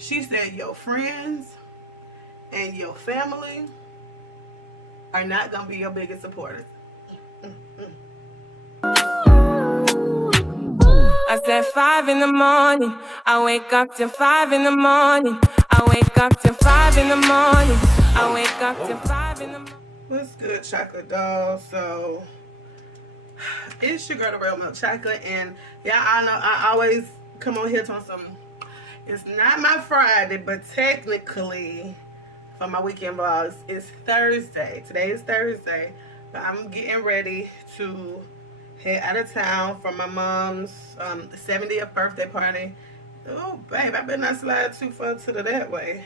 She said your friends and your family are not gonna be your biggest supporters. I said 5 in the morning. I wake up till 5 in the morning. I wake up till 5 in the morning. I wake up till 5 in the morning. What's good, chocolate doll? So it's your girl, the Real Milk Chocolate, and yeah, I know I always come on here talking some. It's not my Friday, but technically for my weekend vlogs, it's Thursday. Today is Thursday, but I'm getting ready to head out of town for my mom's 70th birthday party. Oh, babe, I better not slide too far to that way,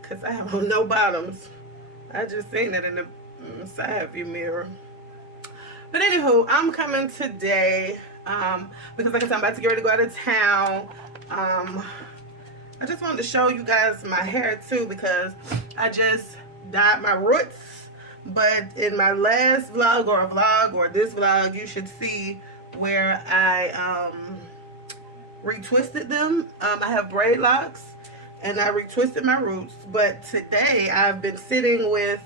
because I have on no bottoms. I just seen it in the side view mirror. But anywho, I'm coming today because like I said, I'm about to get ready to go out of town. I just wanted to show you guys my hair too, because I just dyed my roots. But in my last vlog or this vlog, you should see where I retwisted them. I have braid locks and I retwisted my roots. But today I've been sitting with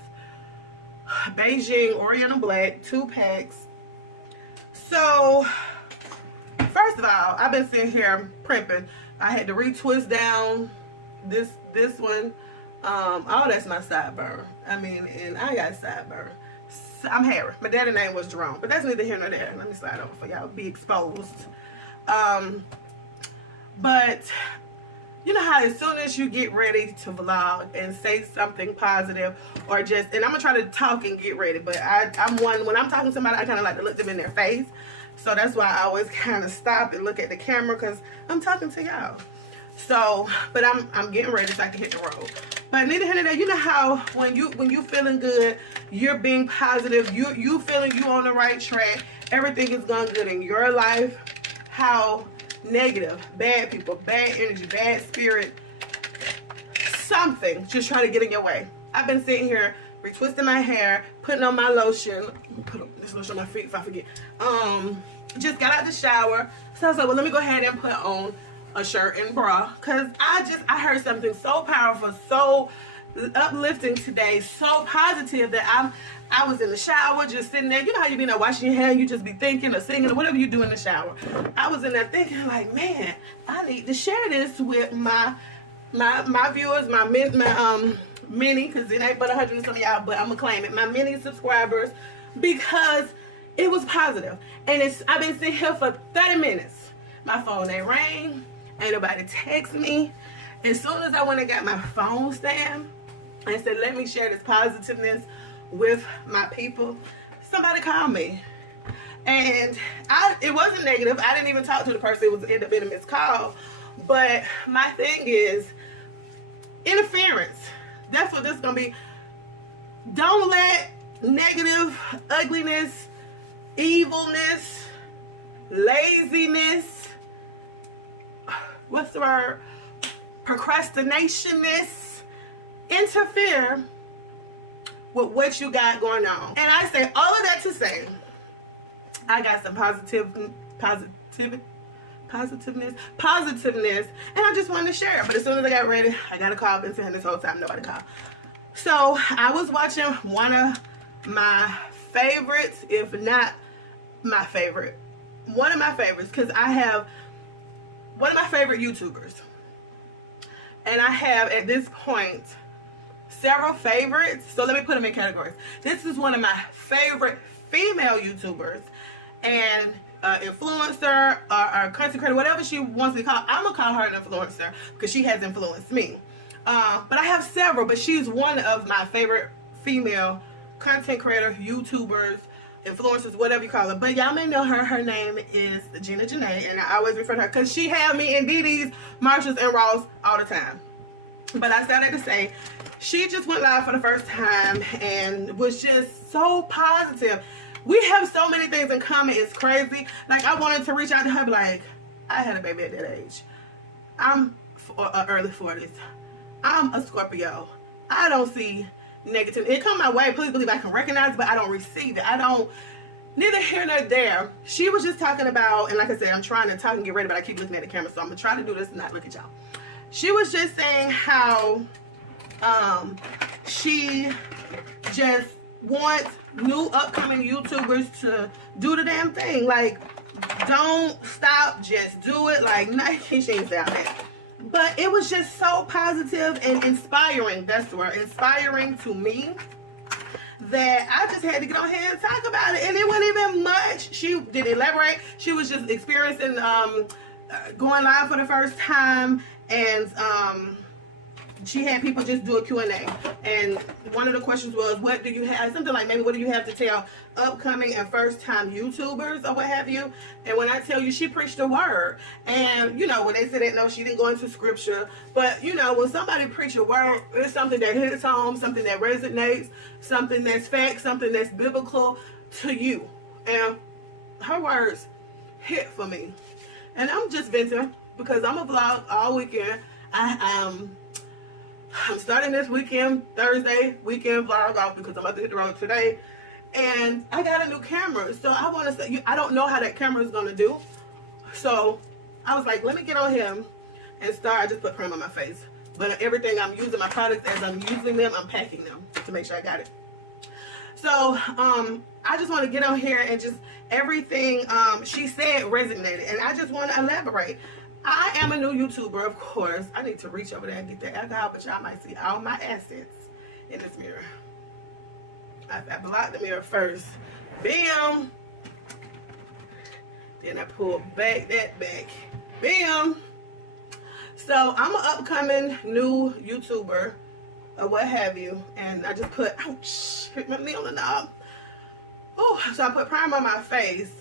Beijing Oriental Black 2 packs. So first of all, I've been sitting here prepping. I had to retwist down this one. Oh, that's my sideburn. I mean, and I got sideburn. I'm hairy. My daddy's name was Jerome, but that's neither here nor there. Let me slide over for y'all to be exposed. But you know how as soon as you get ready to vlog and say something positive, or just, and I'm gonna try to talk and get ready, but I'm one, when I'm talking to somebody, I kind of like to look them in their face. So that's why I always kind of stop and look at the camera, because I'm talking to y'all. So, but I'm getting ready so I can hit the road. But neither here nor there, you know how when you feeling good, you're being positive, you feeling you on the right track, everything is going good in your life. How negative, bad people, bad energy, bad spirit, something just try to get in your way. I've been sitting here retwisting my hair, putting on my lotion. Put this lotion on my feet if I forget. Just got out the shower, so I was like, well, let me go ahead and put on a shirt and bra, because I heard something so powerful, so uplifting today, so positive, that I was in the shower just sitting there. You know how you be there washing your hair and you just be thinking or singing or whatever you do in the shower. I was in there thinking like, man, I need to share this with my viewers, my many, because it ain't but 100 and some of y'all, but I'm gonna claim it, my many subscribers, because it was positive. And I've been sitting here for 30 minutes. My phone ain't ring. Ain't nobody text me. As soon as I went and got my phone stand and said, let me share this positiveness with my people, somebody called me. And it wasn't negative. I didn't even talk to the person. It was ended up in a missed call. But my thing is interference. That's what this is going to be. Don't let negative, ugliness, evilness, laziness, what's the word, procrastinationness, interfere with what you got going on. And I say all of that to say, I got some positiveness, and I just wanted to share it. But as soon as I got ready, I got a call. I've been saying this whole time, nobody called. So I was watching one of my favorites, if not my favorite, one of my favorites, because I have one of my favorite YouTubers, and I have at this point several favorites, so let me put them in categories. This is one of my favorite female YouTubers, and influencer or content creator, whatever she wants to be called. I'm gonna call her an influencer because she has influenced me, but I have several, but she's one of my favorite female content creator, YouTubers, influencers, whatever you call her. But y'all may know her. Her name is Gina Janae, and I always refer to her because she had me in DD's, Marshalls, and Ross all the time. But I started to say, she just went live for the first time and was just so positive. We have so many things in common. It's crazy. Like, I wanted to reach out to her, like, I had a baby at that age. I'm early 40s. I'm a Scorpio. I don't see negative. It come my way. Please believe I can recognize, but I don't receive it. I don't. Neither here nor there. She was just talking about, and like I said, I'm trying to talk and get ready, but I keep looking at the camera, so I'm gonna try to do this and not look at y'all. she was just saying how she just wants new upcoming YouTubers to do the damn thing. Like, don't stop, just do it. Like, Nike, she ain't saying that. But it was just so positive and inspiring. That's the word, inspiring to me, that I just had to get on here and talk about it. And it wasn't even much. She didn't elaborate. She was just experiencing going live for the first time, and she had people just do a Q&A. And one of the questions was, what do you have, something like maybe what do you have to tell upcoming and first time YouTubers or what have you. And when I tell you, she preached the word. And you know, when they said that, no, she didn't go into scripture, but you know, when somebody preach a word, it's something that hits home, something that resonates, something that's fact, something that's biblical to you. And her words hit for me. And I'm just venting because I'm a vlog all weekend. I'm starting this weekend, Thursday, weekend vlog off because I'm about to hit the road today. And I got a new camera. So I want to say, I don't know how that camera is going to do. So I was like, let me get on here and start. I just put cream on my face. But everything I'm using, my products, as I'm using them, I'm packing them to make sure I got it. So I just want to get on here and just everything she said resonated. And I just want to elaborate. I am a new YouTuber, of course. I need to reach over there and get the alcohol, but y'all might see all my assets in this mirror. I blocked the mirror first. Bam! Then I pull back that back. Bam! So I'm an upcoming new YouTuber or what have you. And I just put, ouch, hit my nail in the knob. Oh, so I put primer on my face,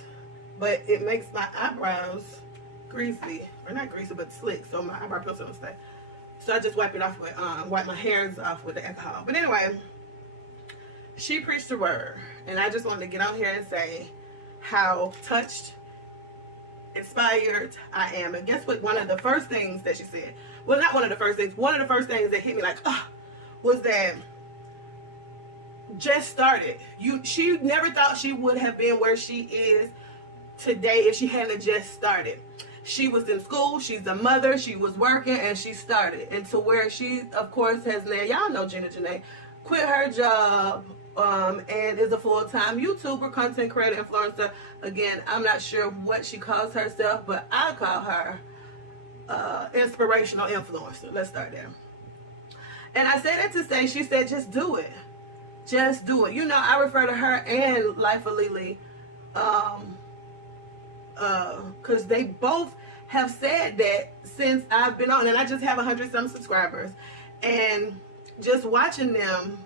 but it makes my eyebrows greasy, or not greasy, but slick, so my eyebrow pencil don't stay. So I just wipe it off with, wipe my hairs off with the alcohol. But anyway, she preached the word, and I just wanted to get on here and say how touched, inspired I am. And guess what? One of the first things that she said, well, not one of the first things, one of the first things that hit me like, was that just started. She never thought she would have been where she is today if she hadn't just started. She was in school, she's a mother, she was working, and she started. And to where she, of course, has now, y'all know Gina Janae, quit her job and is a full-time YouTuber, content creator, influencer. Again, I'm not sure what she calls herself, but I call her inspirational influencer. Let's start there. And I say that to say, she said, just do it. Just do it. You know, I refer to her and Life of Lily because they both have said that since I've been on, and I just have 100-some subscribers, and just watching them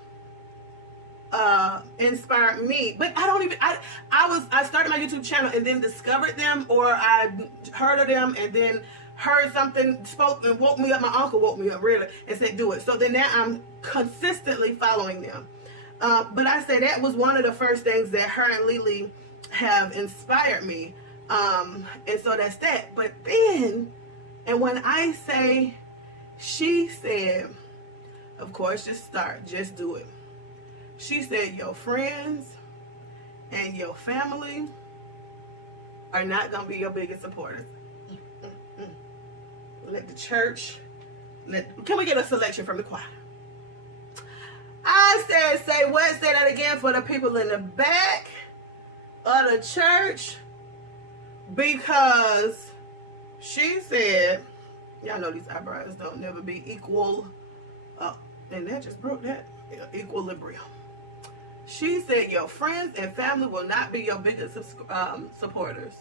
inspired me. But I don't even, I started my YouTube channel and then discovered them, or I heard of them and then heard something, spoke and woke me up. My uncle woke me up really and said do it. So then now I'm consistently following them. But I say that was one of the first things that her and Lily have inspired me. And so that's that. But then, and when I say, she said, of course, just start, just do it. She said your friends and your family are not going to be your biggest supporters. Let the church, can we get a selection from the choir? I said, say what? Say that again for the people in the back of the church. Because she said, y'all know these eyebrows don't never be equal. Oh, and that just broke that equilibrium. She said your friends and family will not be your biggest supporters.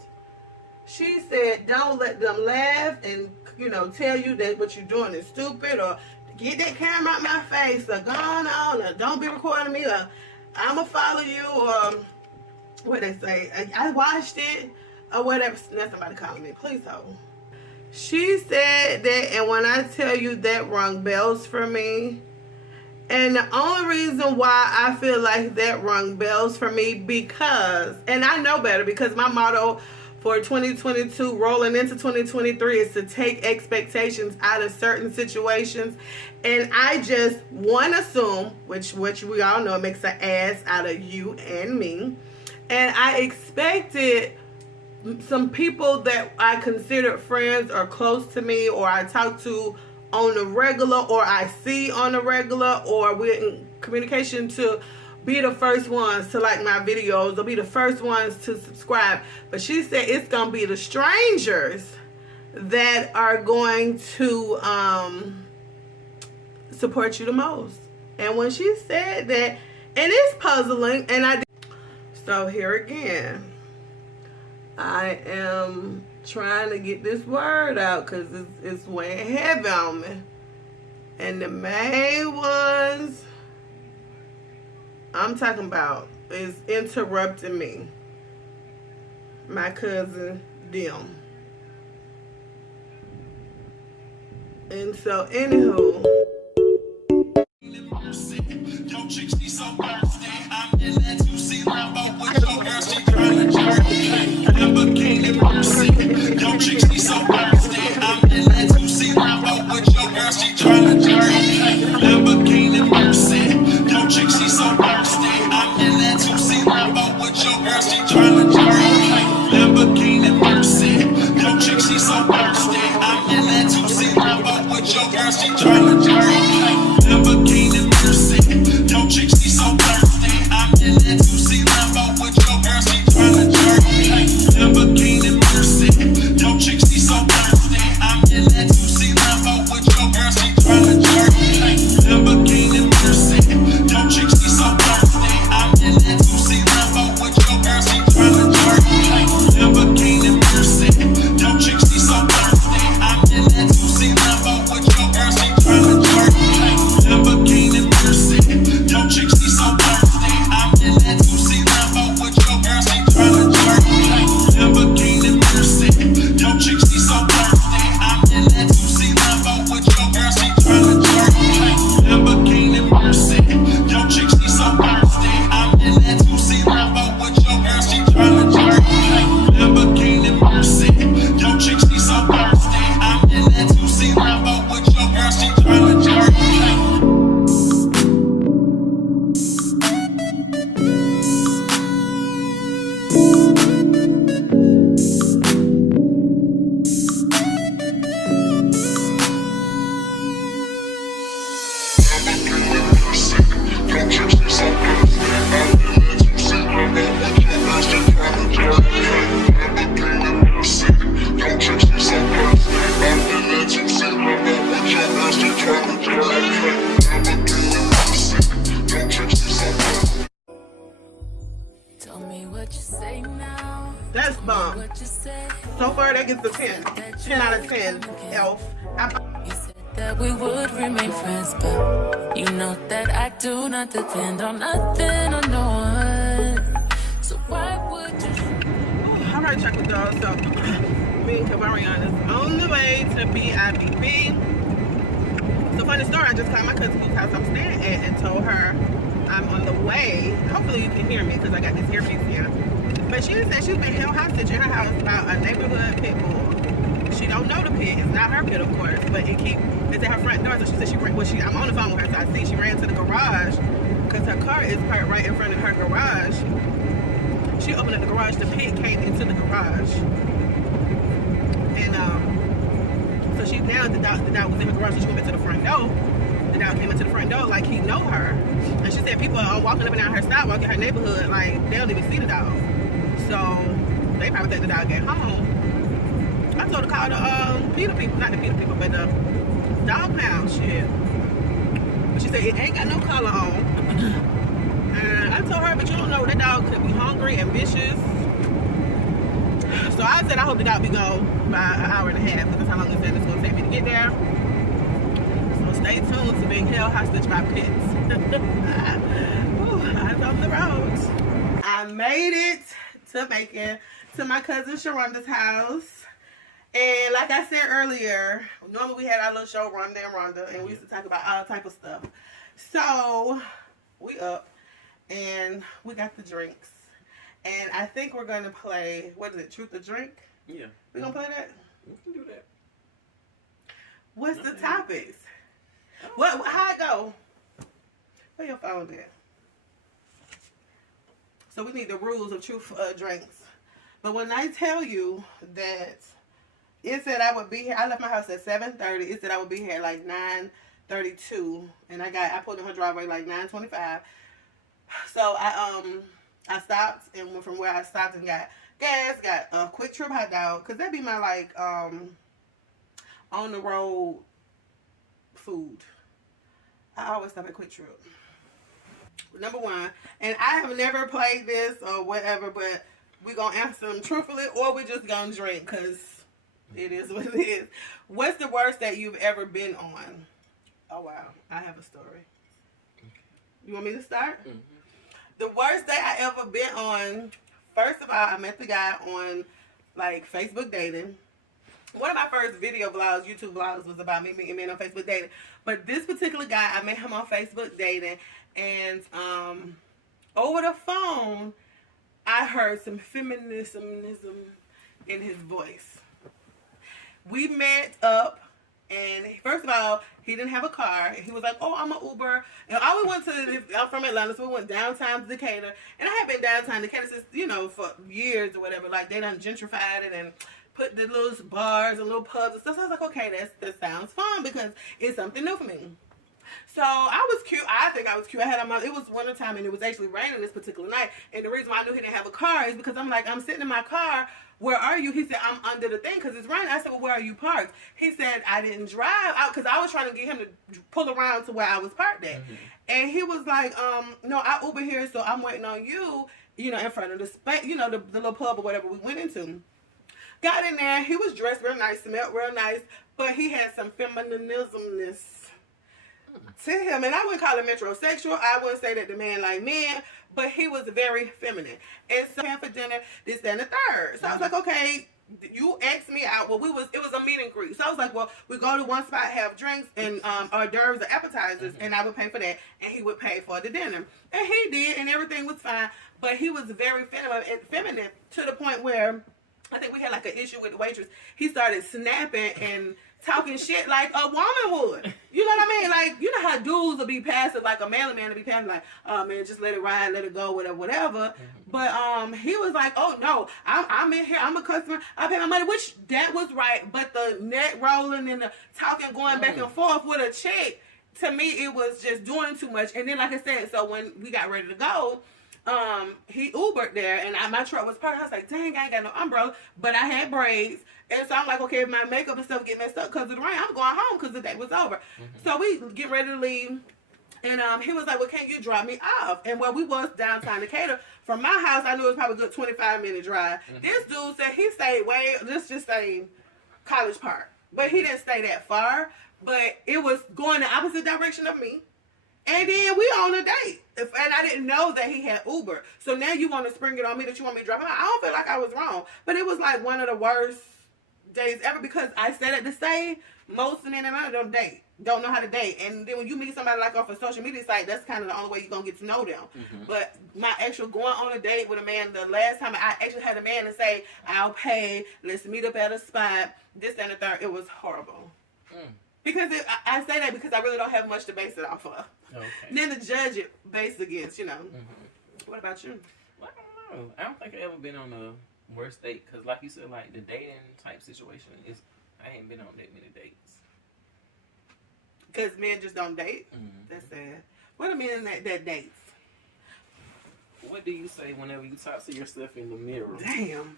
She said don't let them laugh and, you know, tell you that what you're doing is stupid, or get that camera out my face, or go on, or don't be recording me, or I'ma follow you, or what they say, I watched it, or whatever. That's somebody calling me. Please hold. She said that, and when I tell you that rung bells for me, and the only reason why I feel like that rung bells for me, because, and I know better, because my motto for 2022 rolling into 2023 is to take expectations out of certain situations. And I just want to assume, which we all know, it makes an ass out of you and me. And I expected some people that I considered friends or close to me, or I talked to on the regular, or I see on the regular, or we're in communication to be the first ones to like my videos or be the first ones to subscribe. But she said it's gonna be the strangers that are going to support you the most. And when she said that, and it's puzzling, and I did. So here again, I am trying to get this word out because it's weighing heavy on me. And the main ones I'm talking about is interrupting me. My cousin, them. And so, anywho. That's bomb. So far, that gets a 10. 10 out of 10. Elf. You said that we would remain friends, but you know that I do not depend on nothing or no one. So why would you? Alright, chocolate dog. So, me and Kavarian is on the way to Bibb. So, funny story, I just called my cousin whose house I'm staying at and told her I'm on the way. Hopefully, you can hear me because I got this earpiece here. But she said she's been held hostage in her house about a neighborhood pit bull. She don't know the pit. It's not her pit, of course, but it's at her front door. So she said I'm on the phone with her, so I see she ran to the garage because her car is parked right in front of her garage. She opened up the garage. The pit came into the garage, and so she now the dog was in her garage. So she went into the front door. The dog came into the front door like he know her, and she said people are walking up and down her sidewalk in her neighborhood like they don't even see the dog. So they probably think the dog get home. I told her to call the PETA people, not the PETA people, but the dog pound shit. But she said it ain't got no collar on. And I told her, but you don't know, that dog could be hungry and vicious. So I said I hope the dog be gone by an hour and a half, because that's how long it said it's gonna take me to get there. So stay tuned to being held hostage by pits. I'm on the road. I made it to Macon, to my cousin Sharonda's house. And like I said earlier, normally we had our little show, Ronda, and we used to talk about all type of stuff. So we up and we got the drinks. And I think we're going to play, what is it, Truth or Drink? Yeah. We going to play that? We can do that. What's the topics? What? How it go? Where your phone at? So we need the rules of truth drinks. But when I tell you that it said I would be here. I left my house at 7:30. It said I would be here like 9:32, and I pulled in her driveway like 9:25. So I stopped and went from where I stopped and got gas, got a Quick Trip hot dog, cause that'd be my like on the road food. I always stop at Quick Trip. Number one, and I have never played this or whatever, but we gonna answer them truthfully, or we just gonna drink, cause it is what it is. What's the worst that you've ever been on? Oh wow, I have a story. You want me to start? Mm-hmm. The worst day I ever been on. First of all, I met the guy on like Facebook dating. One of my first video vlogs, YouTube vlogs, was about me meeting men on Facebook dating. But this particular guy, I met him on Facebook dating, and over the phone, I heard some feminism in his voice. We met up, and first of all, he didn't have a car. He was like, "Oh, I'm an Uber." And I went to, I'm from Atlanta, so we went downtown to Decatur. And I had been downtown Decatur since, you know, for years or whatever. Like, they done gentrified it and put the little bars and little pubs and stuff. So I was like, okay, that sounds fun because it's something new for me. So I was cute. I think I was cute. I had it was winter time and it was actually raining this particular night. And the reason why I knew he didn't have a car is because I'm sitting in my car. Where are you? He said, I'm under the thing because it's raining. I said, well, where are you parked? He said, I didn't drive out because I was trying to get him to pull around to where I was parked at. Mm-hmm. And he was like, no, I Uber here, so I'm waiting on you, you know, in front of the space, you know, the little pub or whatever we went into. Got in there. He was dressed real nice, smelled real nice, but he had some feminismness to him. And I wouldn't call him metrosexual. I wouldn't say that the man like men, but he was very feminine. And so for dinner, this, that, and the third. So I was like, okay, you asked me out. Well, it was a meet and greet. So I was like, well, we go to one spot, have drinks and hors d'oeuvres or appetizers, and I would pay for that, and he would pay for the dinner. And he did, and everything was fine. But he was very feminine to the point where I think we had like an issue with the waitress. He started snapping and talking shit like a woman would. You know what I mean? Like, you know how dudes will be passive, like a manly man will be passive, like, oh man, just let it ride, let it go, whatever. But he was like, oh no, I'm in here, I'm a customer, I pay my money, which that was right. But the neck rolling and the talking, going back and forth with a chick, to me, it was just doing too much. And then, like I said, so when we got ready to go, he Ubered there, and my truck was parked. I was like, dang, I ain't got no umbrella, but I had braids. And so I'm like, okay, if my makeup and stuff get messed up because of the rain, I'm going home because the day was over. So we get ready to leave. And he was like, well, can you drop me off? And where we was downtown Decatur, from my house, I knew it was probably a good 25-minute drive. This dude said he stayed just say College Park. But he didn't stay that far. But it was going the opposite direction of me. And then we on a date. And I didn't know that he had Uber. So now you want to spring it on me that you want me to drop him out. I don't feel like I was wrong. But it was like one of the worst days ever because I said it to say most men in Atlanta don't know how to date. And then when you meet somebody like off a social media site, that's kind of the only way you're going to get to know them. But my actual going on a date with a man, the last time I actually had a man to say, I'll pay, let's meet up at a spot, this and the third, it was horrible. Because I say that because I really don't have much to base it off of. Okay. Then to judge it based against, you know. What about you? Well, I don't know. I don't think I've ever been on a worst date. Because like you said, like the dating type situation, I ain't been on that many dates. Because men just don't date? That's sad. What are men that dates? What do you say whenever you talk to yourself in the mirror? Damn.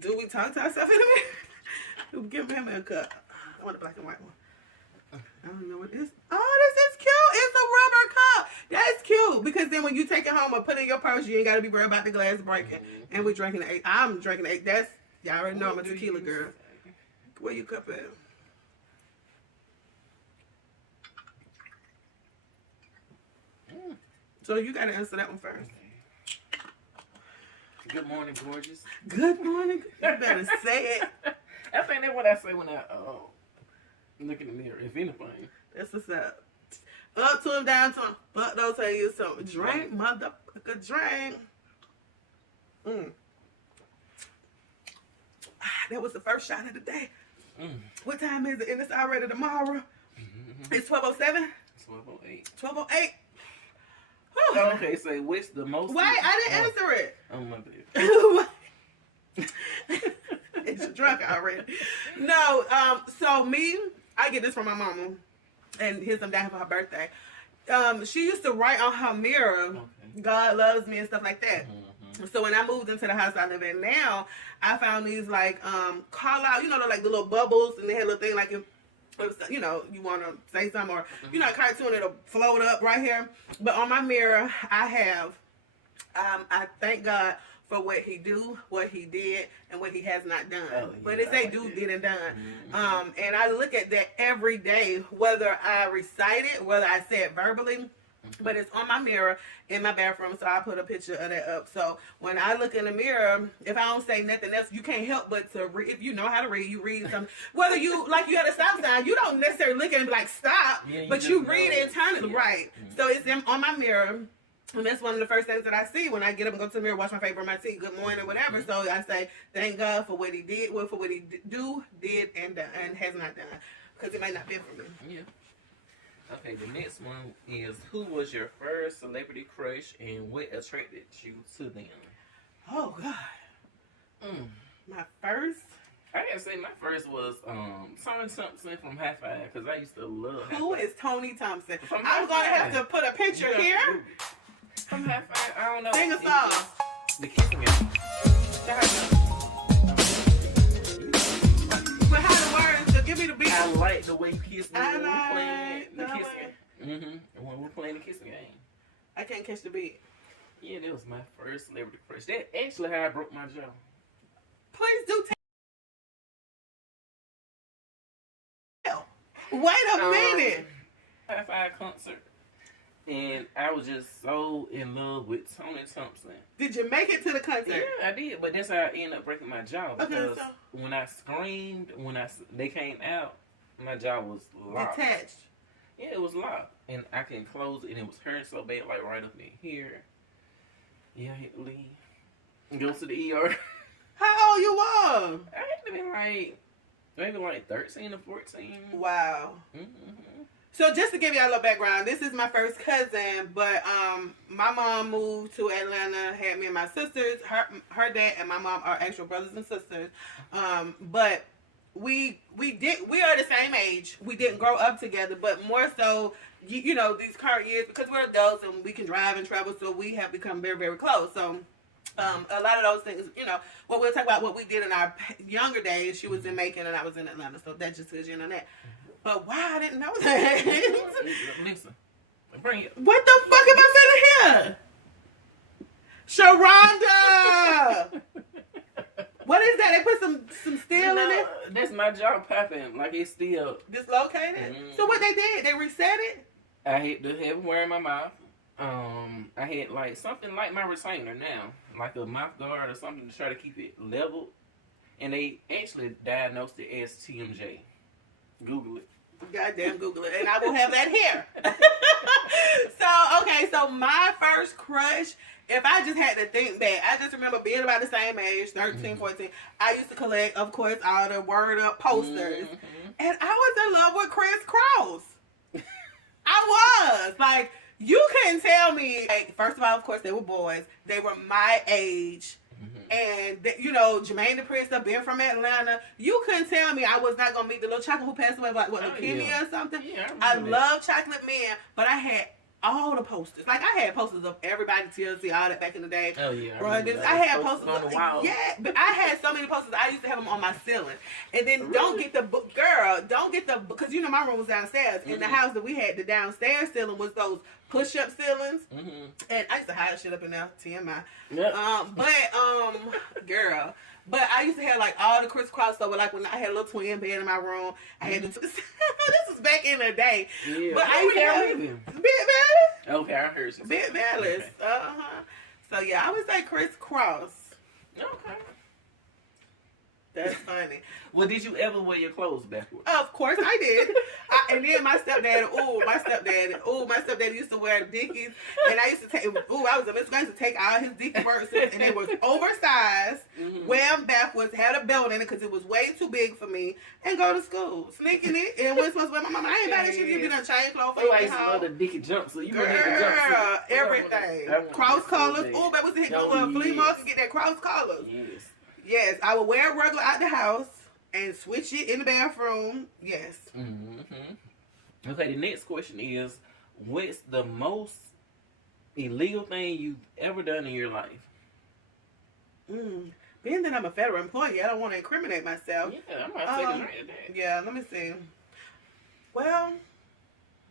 Do we talk to ourselves in the mirror? Give him a cup. I want a black and white one. I don't know what this. Oh, this is cute. It's a rubber cup. That's cute because then when you take it home or put it in your purse, you ain't got to be worried about the glass breaking. And we're drinking 8. I'm drinking 8. That's y'all already know I'm a tequila girl. Where you cup at? So you got to answer that one first. Good morning, gorgeous. Good morning. You better say it. I think that's what I say when I look in the mirror, if anything. That's what's up. Up to him, down to him. But don't tell you something. Drink, motherfucker, drink. That was the first shot of the day. What time is it? And it's already tomorrow. It's 12:07? 12:08. 12:08. Okay, so what's the most... Wait, I didn't answer it. Oh, my bad. It's drunk already. No, so me, I get this from my mama, and here's some down for her birthday. She used to write on her mirror, God loves me and stuff like that. So when I moved into the house I live in now, I found these like call out, like the little bubbles, and they had a little thing like if you want to say something or a cartoon, it'll float up right here. But on my mirror, I have I thank God for what he do, what he did, and what he has not done. But it's they do, did, and done. And I look at that every day, whether I recite it, whether I say it verbally. But it's on my mirror in my bathroom, so I put a picture of that up. So when I look in the mirror, if I don't say nothing else, you can't help but to read. If you know how to read, you read something. Whether you at a stop sign, you don't necessarily look at it and be like stop, but you read it internally, right? So it's on my mirror. And that's one of the first things that I see when I get up and go to the mirror, wash my face, brush my teeth, good morning, whatever. So I say, thank God for what he did, for what he did, and done, and has not done. Because it might not be for me. Yeah. Okay, the next one is, who was your first celebrity crush and what attracted you to them? Oh, God. My first? I gotta say, my first was Tony Thompson from High Five, because I used to love High Who Five. is Tony Thompson? From I'm going to have to put a picture here. From High Five, I don't know. Sing a song. The Kissing Game. But how the words, so give me the beat. I like the way you kiss me I when like we're playing the the kissing game. When we're playing the kissing game. I can't catch the beat. Yeah, that was my first celebrity crush. That actually how I broke my jaw. Please do tell. Wait a minute. High Five concert. And I was just so in love with Tony Thompson. Did you make it to the concert? Yeah, I did, but that's how I ended up breaking my jaw. Because when I screamed, they came out, my jaw was locked. Detached. Yeah, it was locked. And I couldn't close it, and it was hurting so bad, like right up in here. Yeah, I had to leave. Go to the ER. How old you were? I had to be maybe 13 or 14. Wow. So just to give y'all a little background, this is my first cousin, but my mom moved to Atlanta, had me and my sisters. Her dad and my mom are actual brothers and sisters. But we are the same age. We didn't grow up together, but more so, these current years, because we're adults and we can drive and travel, so we have become very, very close. So a lot of those things, what we'll talk about what we did in our younger days. She was in Macon and I was in Atlanta, so that just gives you know that. But wow, I didn't know that. Listen, bring it. What the fuck am I finna hear? Sharonda! What is that? They put some steel in it? That's my jaw popping. Like it's still dislocated? So what they did? They reset it? I had to have it wear in my mouth. I had like something like my retainer now. Like a mouth guard or something to try to keep it leveled. And they actually diagnosed it as TMJ. Google it. Goddamn Google it. And I will have that here. So my first crush, if I just had to think back, I just remember being about the same age, 13, 14. I used to collect, of course, all the Word Up posters. And I was in love with Chris Cross. I was. Like, you couldn't tell me. Like, first of all, of course, they were boys. They were my age. And, Jermaine the Prince, being from Atlanta, you couldn't tell me I was not going to meet the little chocolate who passed away, like, leukemia or something. Yeah, I love Chocolate Men, but I had all the posters. Like, I had posters of everybody, TLC, all that back in the day. Oh, yeah. I had posters on the wall. Yeah, but I had so many posters. I used to have them on my ceiling. And then don't get the book, because my room was downstairs. In the house that we had, the downstairs ceiling was those push-up ceilings. And I used to hide shit up in there, TMI. Yep. Girl. But I used to have like all the Chris Cross stuff. Like when I had a little twin bed in my room, I had to. This was back in the day. Yeah. But I used to have Bibb County. Okay, I heard you. Bibb County. Okay. So yeah, I would say Chris Cross. Okay. That's funny. Well, did you ever wear your clothes backwards? Of course I did. And then my stepdad used to wear Dickies, and I used to take. I was a miss. I used to take all his Dickie verses, and it was oversized, wear them backwards, had a belt in it because it was way too big for me, and go to school, sneaking it, and wasn't supposed to wear my mama. I ain't buy that shit. You done change clothes for I used to love the Dickie jumpsuit. You remember the jumpsuit? Everything. Cross colors. That was the hit. Go to flea market and get that cross colors. Yes. Yes, I would wear a regular out the house and switch it in the bathroom. Yes. Mm-hmm. Okay, the next question is, what's the most illegal thing you've ever done in your life? Being that I'm a federal employee, I don't want to incriminate myself. Yeah, I'm not taking right at that. Yeah, let me see. Well,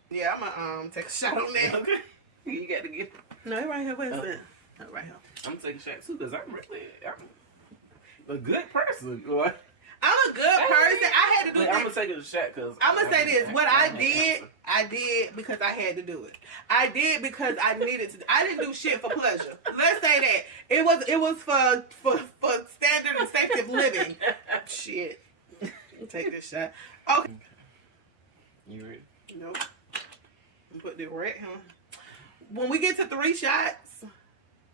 yeah, I'm gonna take a shot on that. Okay. You got to get... No, it's right here. Where's it? Oh, right here. I'm gonna take a shot too, because I'm a good person. Like, I'm a good person. I had to do I'm things. gonna take a shot because I'm gonna say this. What I did because I had to do it. I did because I needed to. I didn't do shit for pleasure. Let's say that. It was for standard and safety of living. Shit. Take this shot. Okay. You ready? Nope. Put the right here. When we get to 3 shots,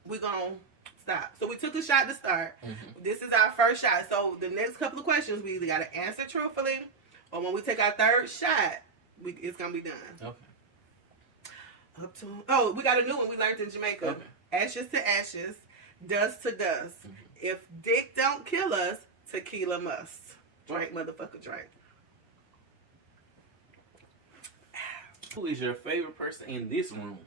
we're gonna stop. So we took a shot to start. This is our first shot. So the next couple of questions, we either got to answer truthfully, or when we take our 3rd shot, it's gonna be done. Okay. We got a new one we learned in Jamaica. Okay. Ashes to ashes, dust to dust. If dick don't kill us, tequila must. Drink, motherfucker, drink. Who is your favorite person in this room?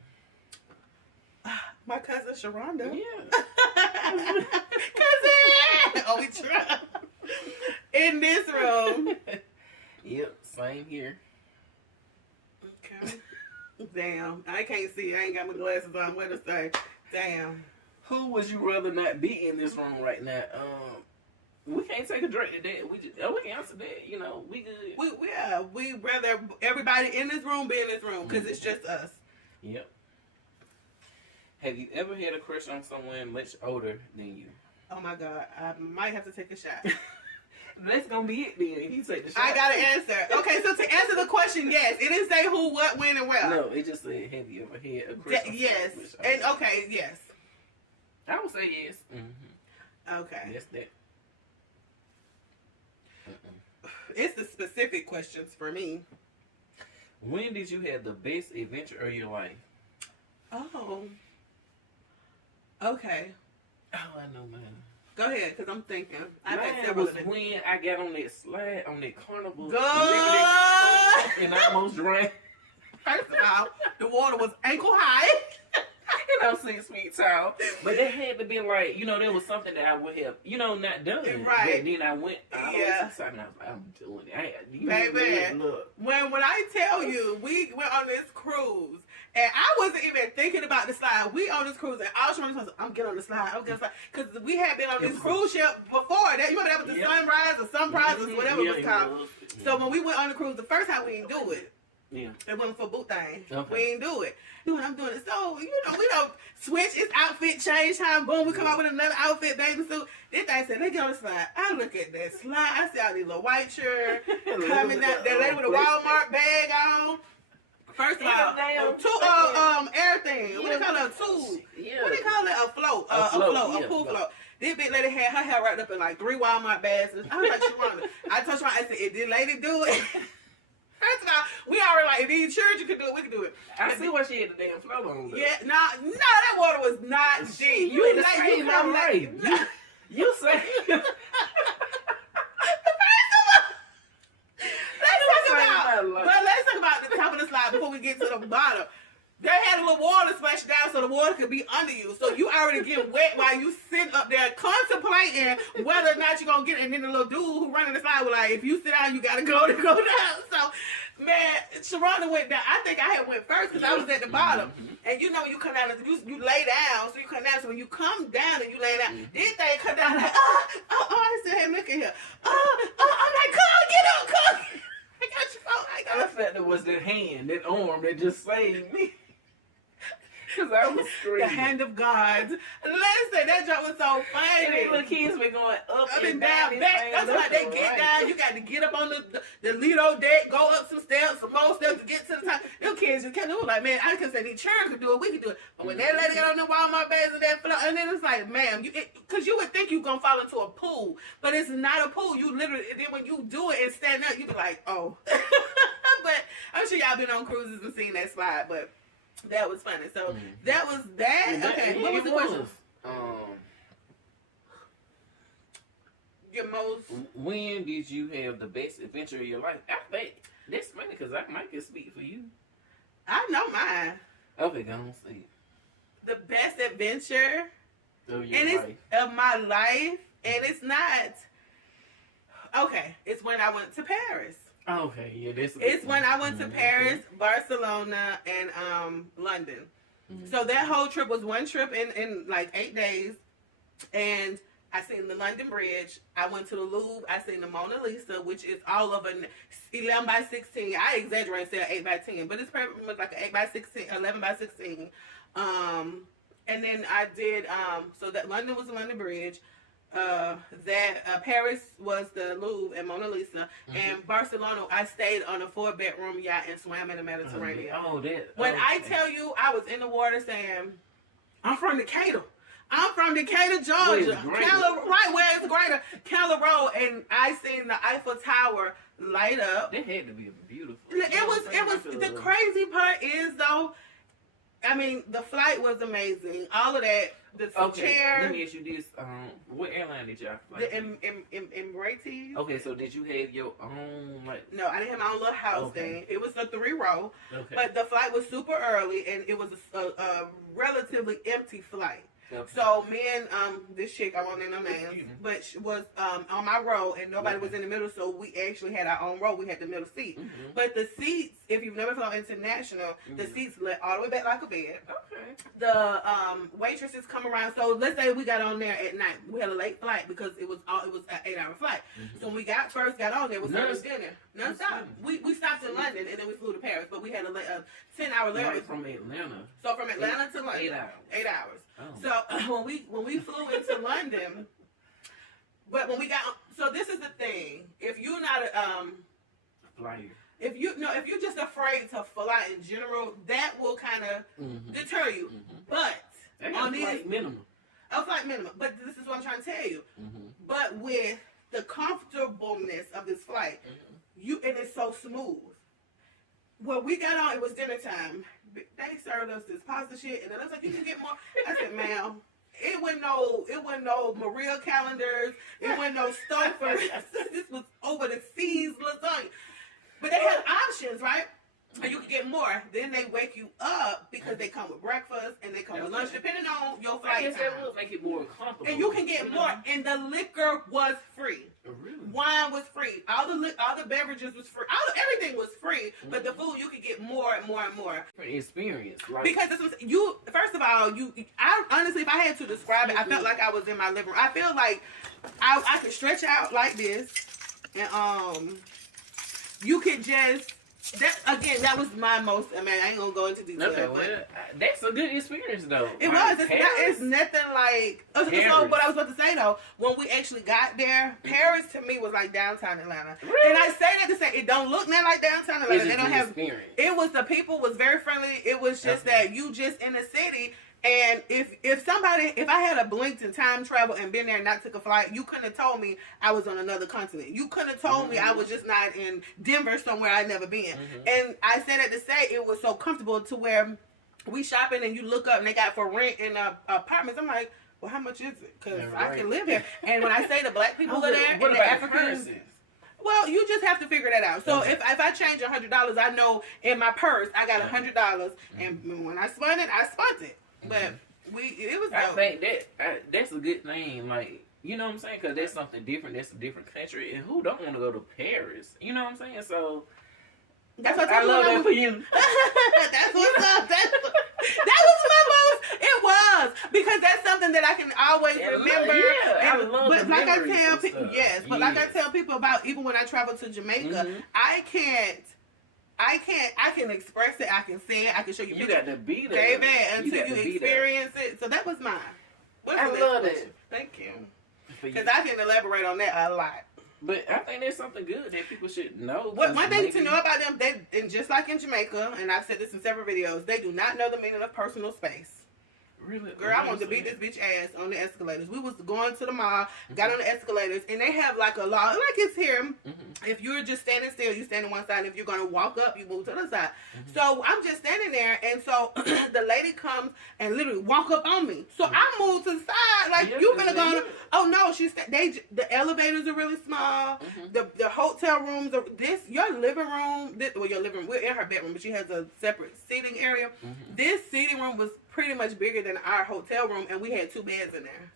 My cousin Sharonda. Yeah. Cousin! Oh, we try. In this room. Yep, same here. Okay. Damn. I can't see. I ain't got my glasses on. What to say? Damn. Who would you rather not be in this room right now? We can't take a drink today. We can answer that. You know, we good. We rather everybody in this room be in this room because it's just us. Yep. Have you ever had a crush on someone much older than you? Oh my God, I might have to take a shot. That's gonna be it then. You take the shot. I gotta answer. Okay, so to answer the question, yes. It didn't say who, what, when, and where. No, it just said, have you ever had a crush on yes. someone much older? And okay, yes. I would say yes. Mm-hmm. Okay. Yes, that. It's the specific questions for me. When did you have the best adventure of your life? Oh. Okay. Oh, I know, man. Go ahead, because I'm thinking. I Mine had several was of them. when I got on that slide, on that carnival. Good. And I almost drank. First of all, the water was ankle high. And I'm 6 feet tall. But that had to be like, there was something that I would have, not done. Right. But then I went, Yeah. I'm doing it. Baby, look. when I tell you, we went on this cruise, and I wasn't even thinking about the slide. We on this cruise, and I was trying to I'm getting on the slide. I'm getting on the slide. Because we had been on this cruise ship before. That, you remember that was the sunrise or sunrise or whatever it was called. So when we went on the cruise, the first time we didn't do it. Yeah. It wasn't for boot thing. Okay. We ain't do it. When I'm doing it. So, we don't switch. It's outfit change time. Boom, we come out with another outfit, bathing suit. This thing said, they get on the slide. I look at that slide. I see all these little white shirts coming out. That lady with a Walmart bag on. First of all, everything. What do they call it? A tube. Yeah. What do they call it? A float. A pool float. This big lady had her hair wrapped up in like 3 Walmart bags. I was like, Sharonda. I told Sharonda, I said, if this lady do it. First of all, we already like, if these children can do it, we can do it. I see why she had the damn float on. Yeah, no, that water was not deep. You the same right. You say. Let's talk about the top of the slide before we get to the bottom. They had a little water splash down so the water could be under you. So you already get wet while you sitting up there contemplating whether or not you're going to get it. And then the little dude who running the slide was like, if you sit down, you got to go down. So, man, Sharonda went down. I think I had went first because I was at the bottom. And you know when you come down, you lay down. So you come down. So when you come down and you lay down, this thing come down like, I said, hey, look at here. I'm like, come, get up, come. I got your phone. I felt it was that hand, that arm that just saved me. Because I was screaming. The hand of God. Listen, that joke was so funny. And these little kids been going up and down. That's why they get down. You got to get up on the Lido deck, go up some steps, some more steps to get to the top. Them kids just kept doing like, man, I could say these children could do it, we could do it. But when that lady got on the Walmart bags and that float, and then it's like, ma'am, because you would think you're going to fall into a pool, but it's not a pool. You literally, and then when you do it and stand up, you be like, oh. But I'm sure y'all been on cruises and seen that slide, but that was funny. So that was that. Okay, what was the question? your most. When did you have the best adventure of your life? I think that's funny because I might can speak for you. I know mine. Okay, go on, say it. The best adventure Of your and life. it's of my life, and it's not. Okay, it's when I went to Paris. Okay, yeah, that's. It's when I went to Paris, Barcelona, and London. So that whole trip was one trip in like 8 days, and I seen the London Bridge. I went to the Louvre. I seen the Mona Lisa, which is all of an 11 by 16. I exaggerate and say 8 by 10, but it's pretty much like an 8 by 16, 11 by 16. And then I did, so that London was the London Bridge. Paris was the Louvre and Mona Lisa. And Barcelona, I stayed on a 4-bedroom yacht and swam in the Mediterranean. When I tell you, I was in the water saying, I'm from Decatur. I'm from Decatur, Georgia. Right where it's greater. Keller Road, and I seen the Eiffel Tower light up. That had to be beautiful. It was. The crazy part is though, I mean, the flight was amazing. All of that. The chair. Let me ask you this: what airline did y'all fly? The Emirates. Okay, so did you have your own like? No, I didn't have my own little house thing. It was a 3-row, Okay. but the flight was super early, and it was a relatively empty flight. Okay. So me and this chick, I won't name no names, but she was on my row, and nobody was in the middle, so we actually had our own row. We had the middle seat. But the seats, if you've never flown international, the seats let all the way back like a bed. Okay. The waitresses come around. So let's say we got on there at night. We had a late flight because it was an 8-hour flight. So when we first got on there, was service dinner non-stop. We stopped in London and then we flew to Paris, but we had a 10-hour layover. Right from Atlanta. So from Atlanta to London, 8 hours. 8 hours. Oh. So when we flew into London, but when we got, so this is the thing: if you're not a flyer, if you're just afraid to fly in general, that will kind of deter you. But on these flight minimum. A flight minimum. But this is what I'm trying to tell you. But with the comfortableness of this flight, and it's so smooth. When we got on, it was dinner time. They served us this pasta shit, and then I was like, "You can get more." I said, "Ma'am, it wasn't no Maria calendars. It wasn't no Stouffer. This was over the seas lasagna." But they had options, right? And you can get more. Then they wake you up because they come with breakfast and they come with lunch, depending on your flight time. That will make it more comfortable. And you can get more. And the liquor was free. Oh, really? Wine was free. All the beverages was free. Everything was free. But the food, you could get more and more and more. Experience. Like, because this was first of all, I honestly, if I had to describe it, I felt like I was in my living room. I feel like I could stretch out like this, and you could just. That was my most. I mean, I ain't gonna go into detail. Okay, well, that's a good experience though. It was. It's nothing like. So what I was about to say though, when we actually got there, Paris to me was like downtown Atlanta. Really? And I say that to say it don't look nothing like downtown Atlanta. They don't have. Experience. It was the people was very friendly. It was just that you just in the city. And if I had a blinked and time travel and been there and not took a flight, you couldn't have told me I was on another continent. You couldn't have told me I was just not in Denver somewhere I'd never been. And I said that to say it was so comfortable to where we shopping and you look up and they got for rent in apartments. I'm like, well, how much is it? Because I can live here. And when I say the black people are there and the Africans. Well, you just have to figure that out. So if I change $100, I know in my purse I got $100, and when I spun it, I spun it. But it was dope. I think that's a good thing. Like, you know what I'm saying? Because that's something different. That's a different country. And who don't want to go to Paris? You know what I'm saying? So that's what I love that for you. That's what's up. That was my most. It was because that's something that I can always remember. Yeah, I love but the like I tell memories people, and stuff. but like I tell people about even when I travel to Jamaica, I can express it. I can say it. I can show you. You got to be there, baby, until you experience it. So that was mine. I love it. Thank you. Because I can elaborate on that a lot. But I think there's something good that people should know. One thing to know about them, and just like in Jamaica, and I've said this in several videos, they do not know the meaning of personal space. Really? Girl, I wanted to beat this bitch ass on the escalators. We was going to the mall, got on the escalators, and they have like a law, like it's here. If you're just standing still, you stand on one side. If you're going to walk up, you move to the other side. So I'm just standing there, and so the lady comes and literally walk up on me. So I moved to the side, like you finna go. Oh no, the elevators are really small. The hotel rooms are your living room. Your living room. We're in her bedroom, but she has a separate seating area. This seating room was pretty much bigger than our hotel room, and we had 2 beds in there.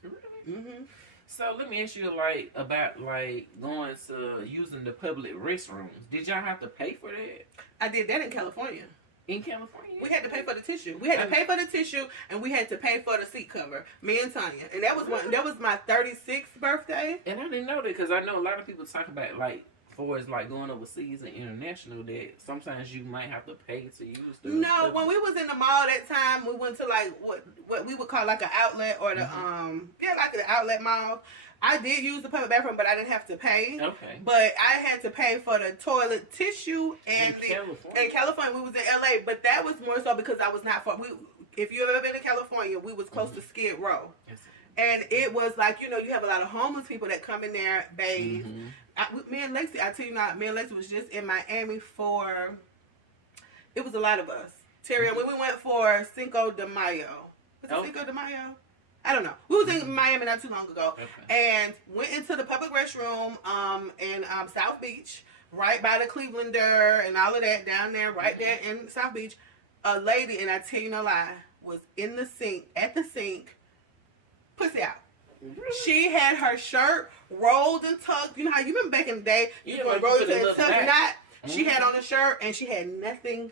Really? So let me ask you, like, about like going to using the public restrooms. Did y'all have to pay for that? I did that in California. In California, we had to pay for the tissue. We had to pay for the tissue, and we had to pay for the seat cover. Me and Tanya, and that was that was my 36th birthday. And I didn't know that because I know a lot of people talk about like. For as like going overseas and international, that sometimes you might have to pay to use the. No, when we was in the mall that time, we went to like what we would call like an outlet or the like the outlet mall. I did use the public bathroom, but I didn't have to pay. Okay. But I had to pay for the toilet tissue and in California. We was in LA, but that was more so because I was not for if you ever been to California, we was close to Skid Row. And it was like, you have a lot of homeless people that come in there, bathe. Me and Lexi, I tell you not, me and Lexi was just in Miami it was a lot of us. Terry, when we went for Cinco de Mayo. Was it Cinco de Mayo? I don't know. We was in Miami not too long ago. And went into the public restroom in South Beach, right by the Clevelander and all of that down there, right there in South Beach. A lady, and I tell you no lie, was in the sink, at the sink, pussy out. She had her shirt rolled and tucked. You know how you remember back in the day, you would roll it and tuck it knot. She had on a shirt and she had nothing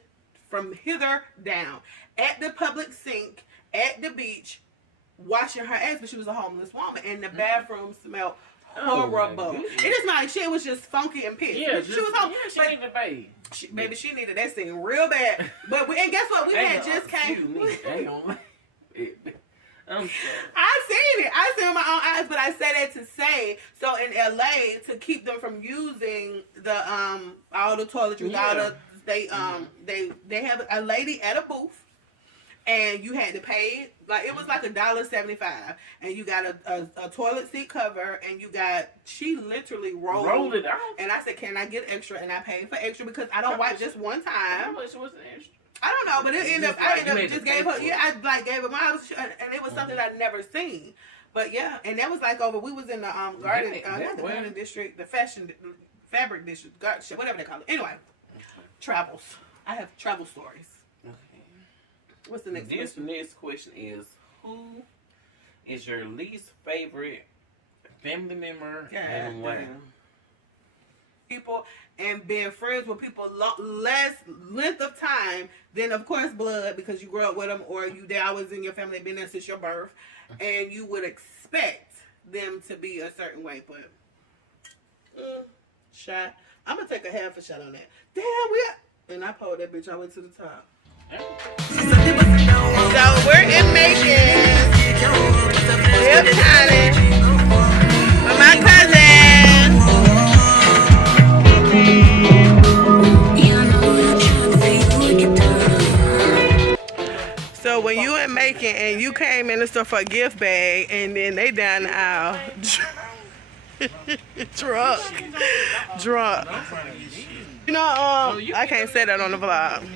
from hither down. At the public sink, at the beach, washing her ass, but she was a homeless woman, and the bathroom smelled horrible. It didn't smell like shit. It was just funky and pissed. Yeah, she was home. She needed to bathe. Baby, she needed that thing real bad. But and guess what? We had just came. I seen it with my own eyes, but I say that to say, so in LA, to keep them from using the all the toiletries, all the they have a lady at a booth, and you had to pay like it was like $1.75, and you got a toilet seat cover, and she literally rolled it out, and I said, can I get extra? And I paid for extra because I don't wipe just one time. How much was the extra? I don't know, but it ended up. I ended up just gave her. Yeah, I like gave her mine, and it was something I'd never seen. But yeah, and that was like over. We was in the garden, not the garden district, the fabric district, whatever they call it. Anyway, travels. I have travel stories. Okay. What's the next question? The next question is, who is your least favorite family member and why? People and being friends with people less length of time than of course blood, because you grew up with them or they always in your family, been there since your birth, and you would expect them to be a certain way. But shot, I'm gonna take a half a shot on that. Damn, and I pulled that bitch all the way to the top. So we're in Macon, Bibb County, with my cousin. So when you in Macon and you came in the store for a gift bag, and then they down the aisle drunk. You know, I can't say that on the vlog.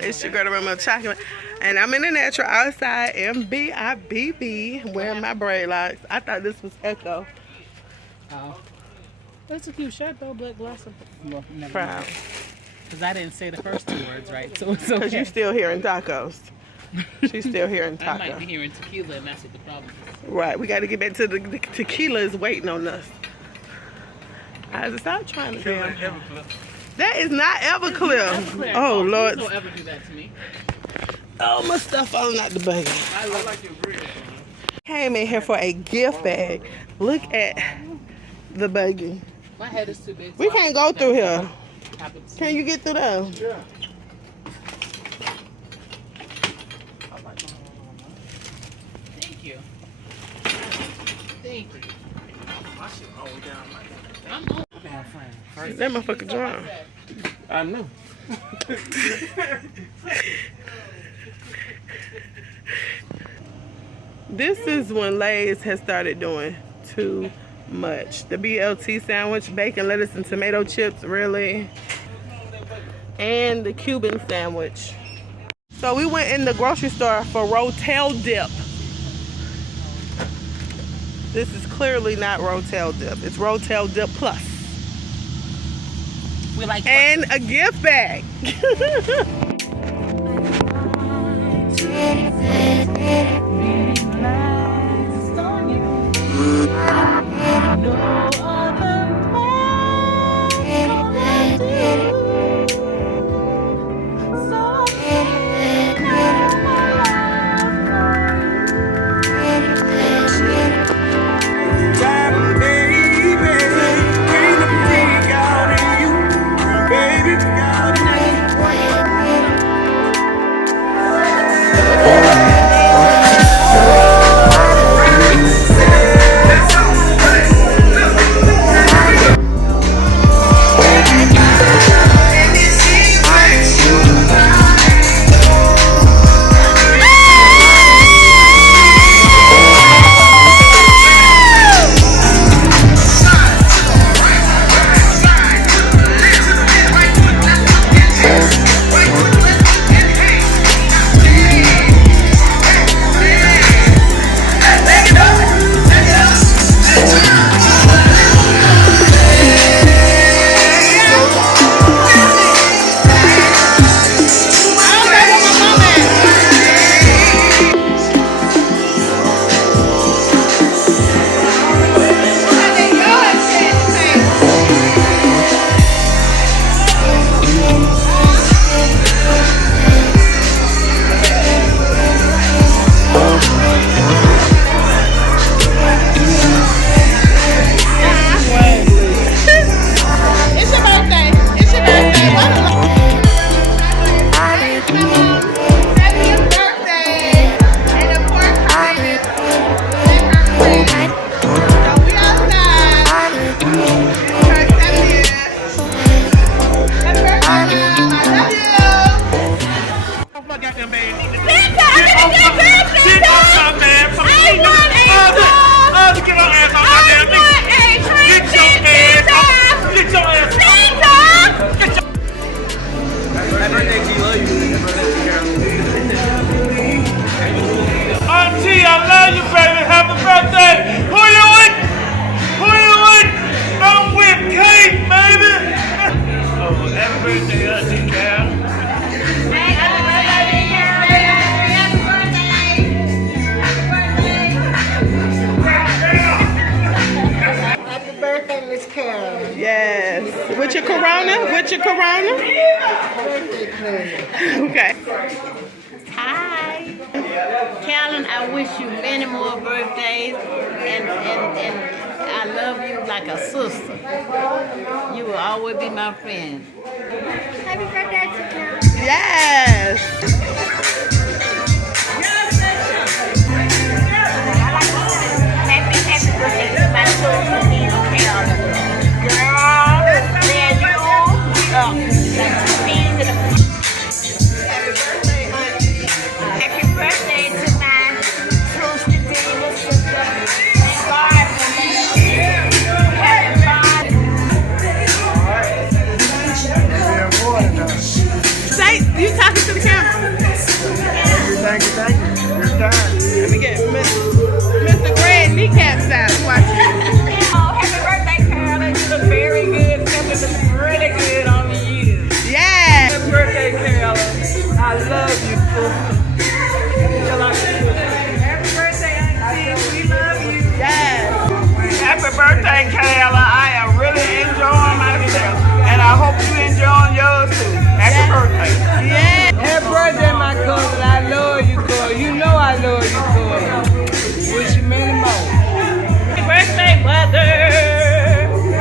It's your girl, the real milk chocolate, and I'm in the natural outside, MBIBB, wearing my braid locks. I thought this was Echo. Oh, that's a cute shirt though, but gloss. Proud. Because I didn't say the first 2 words right, so it's okay. Because you still hearing tacos. She's still hearing tacos. I might be hearing tequila, and that's what the problem is. Right, we got to get back to the tequila is waiting on us. I had to stop trying to do that. Is not Everclear. Oh, Lord. Don't ever do that to me. Oh, my stuff falling out the bag. I like your grid. Came in here for a gift bag. Look at the buggy. My head is too big. We can't go through here. Can you get through there? Yeah. Thank you. Thank you. My shit always down like that. I'm on. That motherfucker drunk. I know. this is when Lay's has started doing too much. The BLT sandwich, bacon, lettuce, and tomato chips, really. And the Cuban sandwich. So we went in the grocery store for Rotel dip. This is clearly not Rotel dip. It's Rotel dip plus. We like and a gift bag. Yes. With your Corona? With your Corona? Okay. Hi. Callan, I wish you many more birthdays, and I love you like a sister. You will always be my friend. Happy birthday to Callan. Yes. Happy birthday to my sister, Callan. Girl, man, you Happy birthday to my sister, sister. Thank God for Say, you talking to the camera? Thank you. Good time. Let me get Mr. Greg kneecaps out. Watch it. Oh, happy birthday, Carolyn. You look very good. Something looks really good on you. Yeah. Happy birthday, Carolyn. I love you, sister. Happy birthday, Auntie. We love you. Yes. Happy birthday, Carolyn. I am really enjoying myself. And I hope you enjoying yours too. Happy birthday. Yeah. Happy birthday, my cousin. I love you, cousin. You know I love you, cousin. Wish you many more. Happy birthday, mother.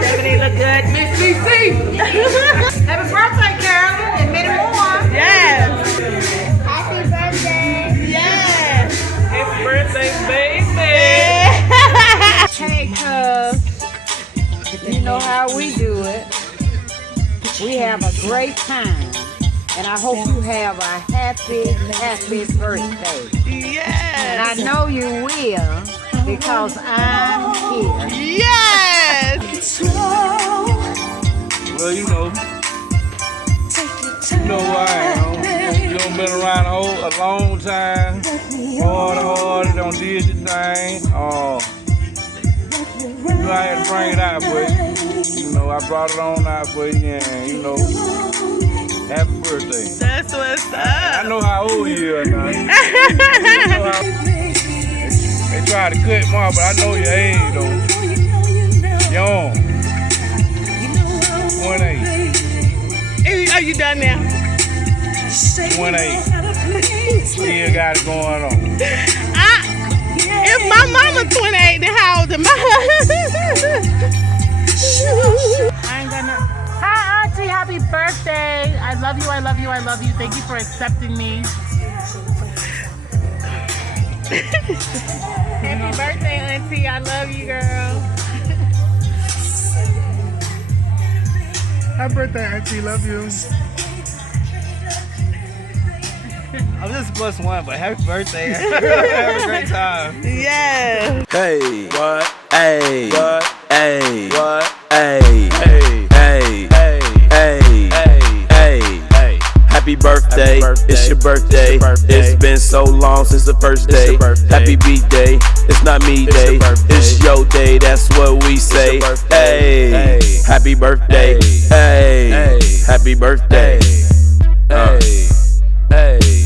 Stephanie look good. Miss CC. Happy birthday, Carolyn, and many more. Yes. Happy birthday. Yes. Happy birthday, baby. Hey, cuz. You know how we do it. We have a great time. And I hope you have a happy, happy birthday. Yes. And I know you will because I'm here. Yes. Well, you know who I am. You done been around a long time. Hard, don't did your thing. You know, I had to bring it out for you. You know, I brought it on out for you, and you know, happy birthday. That's what's up. I know how old you are now. They try to cut more, but I know your age though. Young. 28. Are you done now? 28. Still got it going on. If my mama 28, then how old am I? I ain't gonna. Hi, Auntie. Happy birthday. I love you. I love you. I love you. Thank you for accepting me. Happy birthday, Auntie. I love you, girl. Happy birthday, Auntie. Love you. I'm just plus one, but happy birthday. Have a great time. Yeah. Hey, what? Hey, what? Hey, what? Hey, hey, hey, hey, hey, hey, hey. Happy birthday. It's your birthday. It's been so long since the first day. Happy B-Day. It's not me day. It's your day. That's what we say. Hey, happy birthday. Hey, happy birthday.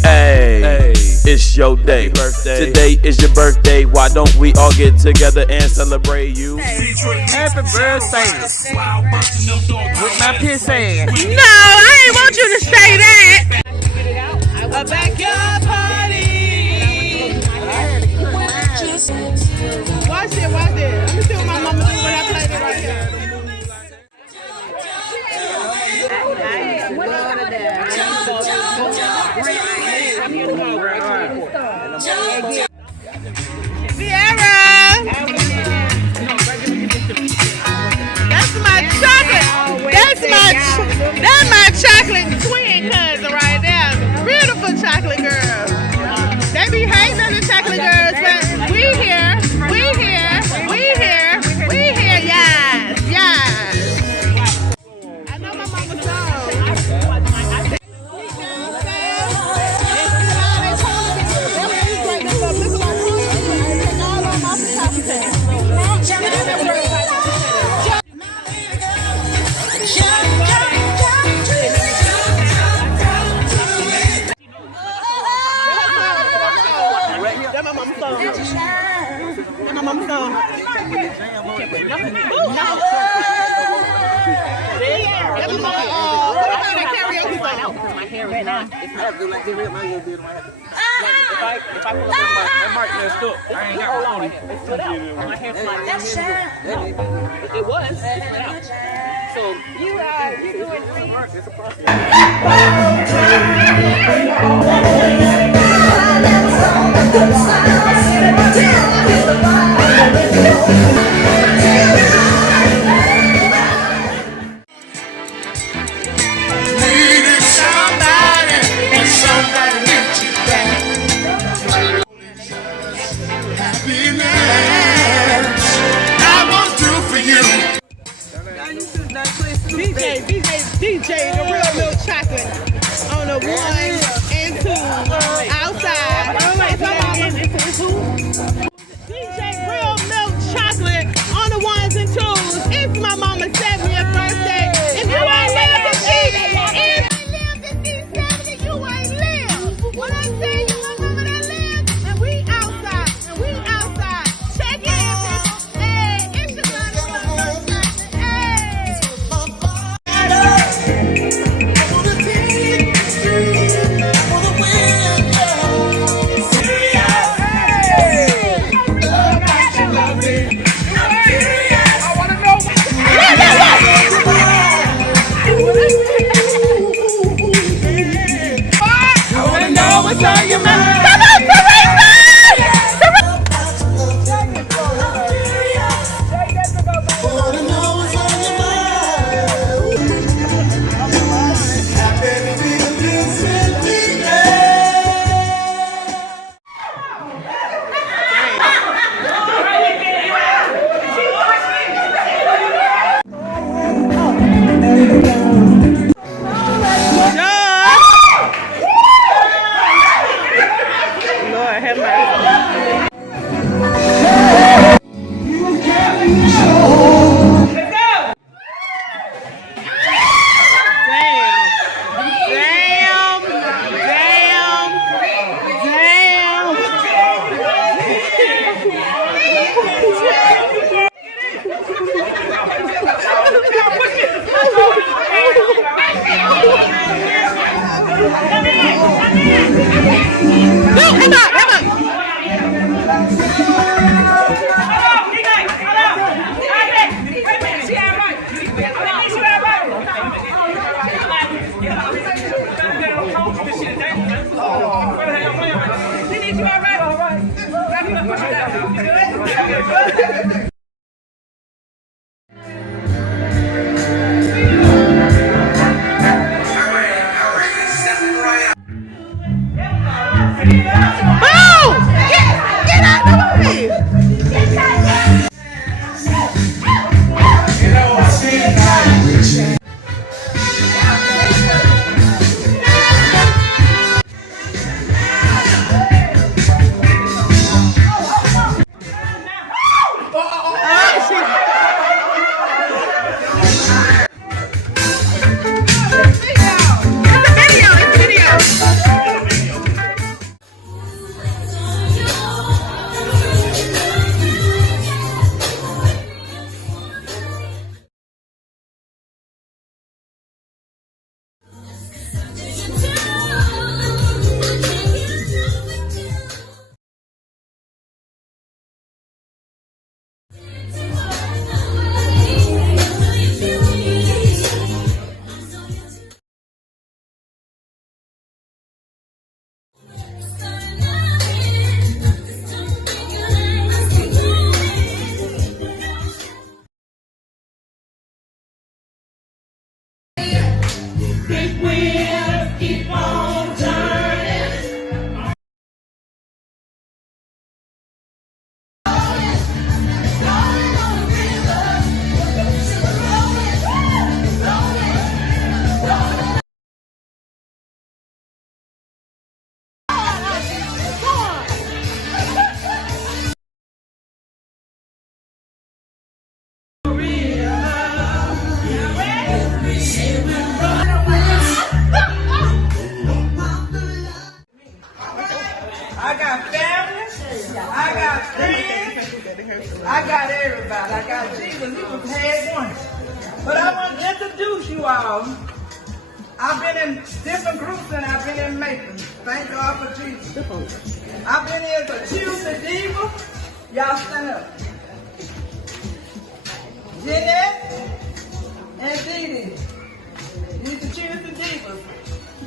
Hey, it's your day. Today is your birthday. Why don't we all get together and celebrate you? Happy birthday. With my piss ass. No, I ain't want you to say that. A backyard party. Watch it. Let me see what my mama do when I play it right here. Sierra! That's my chocolate. That's my chocolate twin cousin right there. Beautiful chocolate girl. They be hating on the chocolate girls, but we here. Yes. I know my mama's song. My hair is not. It's not good like this. My hair is my hair. If I pull up that mic messed up. I ain't got one on it. It's split out. My hair's not. It was. It's split out. So you doing great. It's a process. DJ, the real milk chocolate on the 1 and 2 outside. DJ, real milk chocolate on the 1s and 2s. It's my mama's 70th birthday. If you ain't live to see, you ain't live. When I say you, my mama that live, and we outside. Check in. Hey, it's the I got everybody. I got Jesus. He was had one. But I want to introduce you all. I've been in different groups and I've been in Macon. Thank God for Jesus. I've been here for Tuesday Diva. Y'all stand up. Jeanette and Dee Dee. These are Tuesday Divas.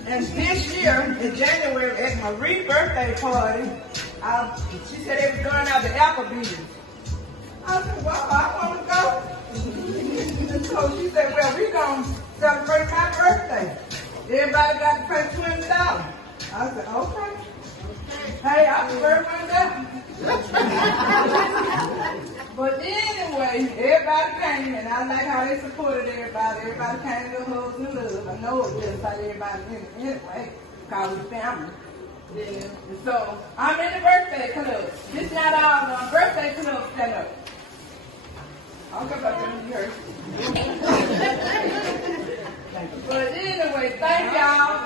And this year, in January, at Marie's birthday party, she said they were going out to Applebee's. I said, well, I want to go. And so she said, well, we're going to celebrate my birthday. Everybody got to pay $20. I said, okay. Hey, I prefer $1. But anyway, everybody came, and I like how they supported everybody. Everybody came to hugs and love. I know it was like everybody anyway, because we're family. Yeah. And so, I'm in the birthday club. This is not our birthday club stand up. I'll go back to New York. But anyway, thank y'all.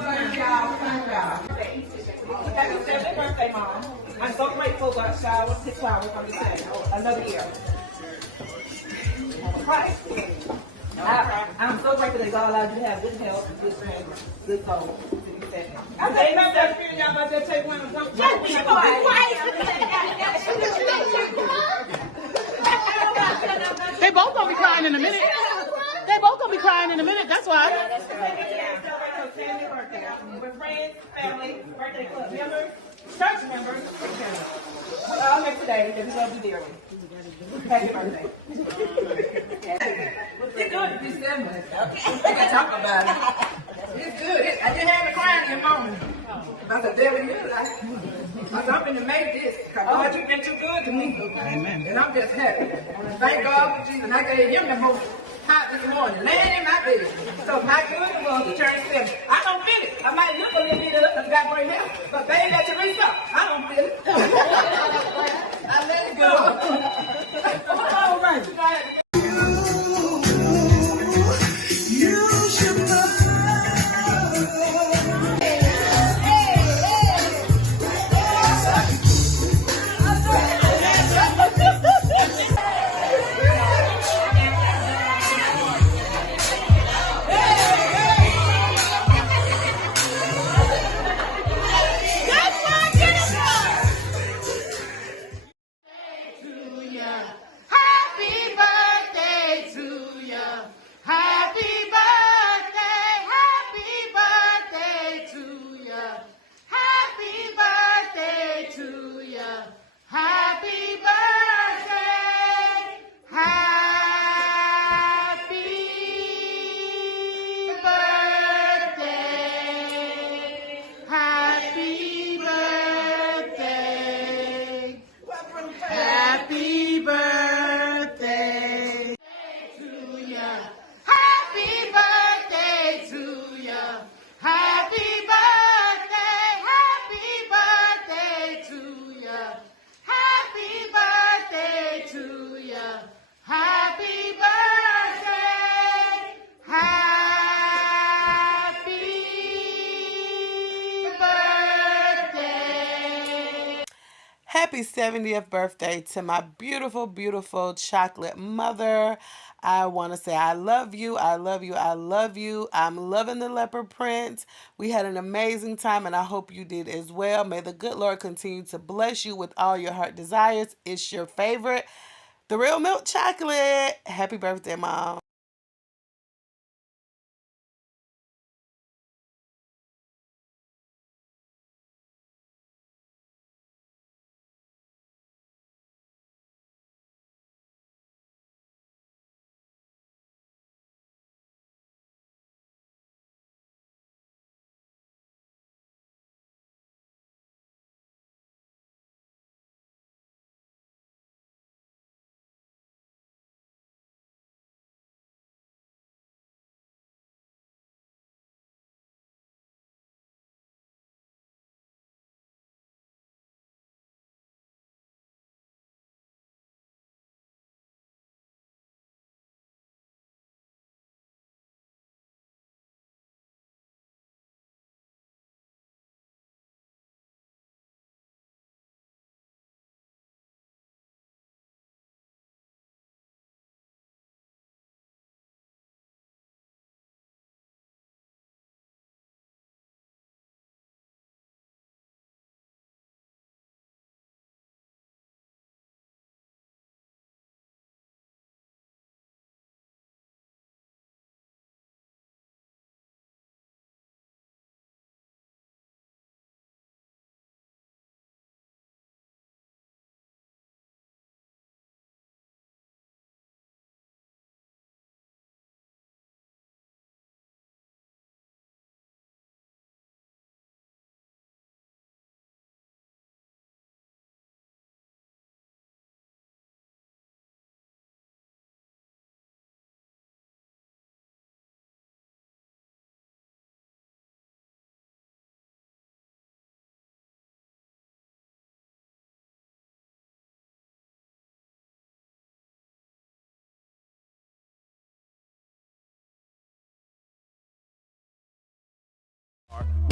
Happy 70th birthday, Mom. I'm so grateful that shower 6 hours from the set. Another year. I'm so grateful that God allowed you to have good health, good strength, good soul. I think I'm just feeling y'all about to take one of them. They both gonna be crying in a minute. They both gonna be crying in a minute. That's why. With friends, family, birthday club members, church members, we're all here today because we love you dearly. Happy birthday. It's good to be 70. We can talk about it. It's good. I didn't have a crying in your moment. I said, there we go. I'm going to make this. Because God, you've been too good to me. Amen. And I'm just happy. Thank God for Jesus. I gave him the most hot this morning, laying in my bed. So my good was to turn 70. I don't feel it. I might look a little bit up because I got great hair. But baby, that's Teresa. I don't feel it. I let it go. All right. happy 70th birthday to my beautiful, beautiful chocolate mother. I want to say I love you, I love you, I love you. I'm loving the leopard print. We had an amazing time, and I hope you did as well. May the good Lord continue to bless you with all your heart desires. It's your favorite, the real milk chocolate. Happy birthday, Mom.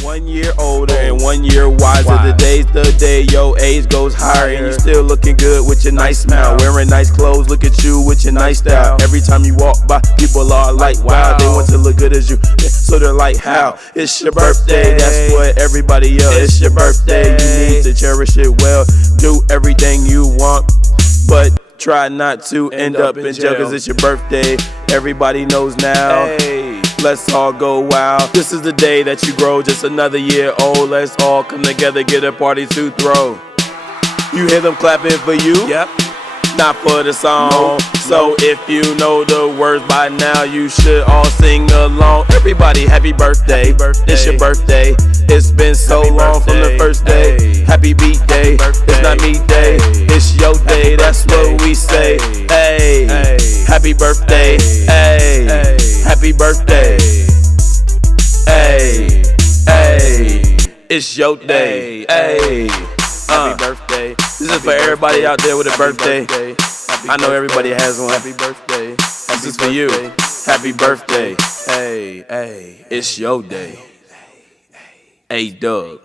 One year older and 1 year wiser. Today's the day your age goes higher, and you still looking good with your nice smile, wearing nice clothes. Look at you with your nice style. Every time you walk by, people are like, wow, they want to look good as you. So they're like, how? It's your birthday. That's what everybody else. It's your birthday. You need to cherish it well. Do everything you want, but try not to end up in jail, cause it's your birthday. Everybody knows now. Hey, let's all go wild. This is the day that you grow, just another year old. Let's all come together, get a party to throw. You hear them clapping for you? Yep. Not for the song. Nope. So if you know the words by now, you should all sing along. Everybody, happy birthday. Happy birthday. It's your birthday. It's been so happy long birthday. From the first day. Hey. Happy beat day. It's not me day. Hey. It's your day. That's what we say. Hey. Hey. Happy birthday. Hey. Hey. Happy birthday. Hey. Hey. It's your day. Hey. Happy birthday. This is for everybody out there with a birthday. I know everybody has one. Happy birthday. This is for you. Happy birthday. Hey, hey, it's your day. Hey, Doug.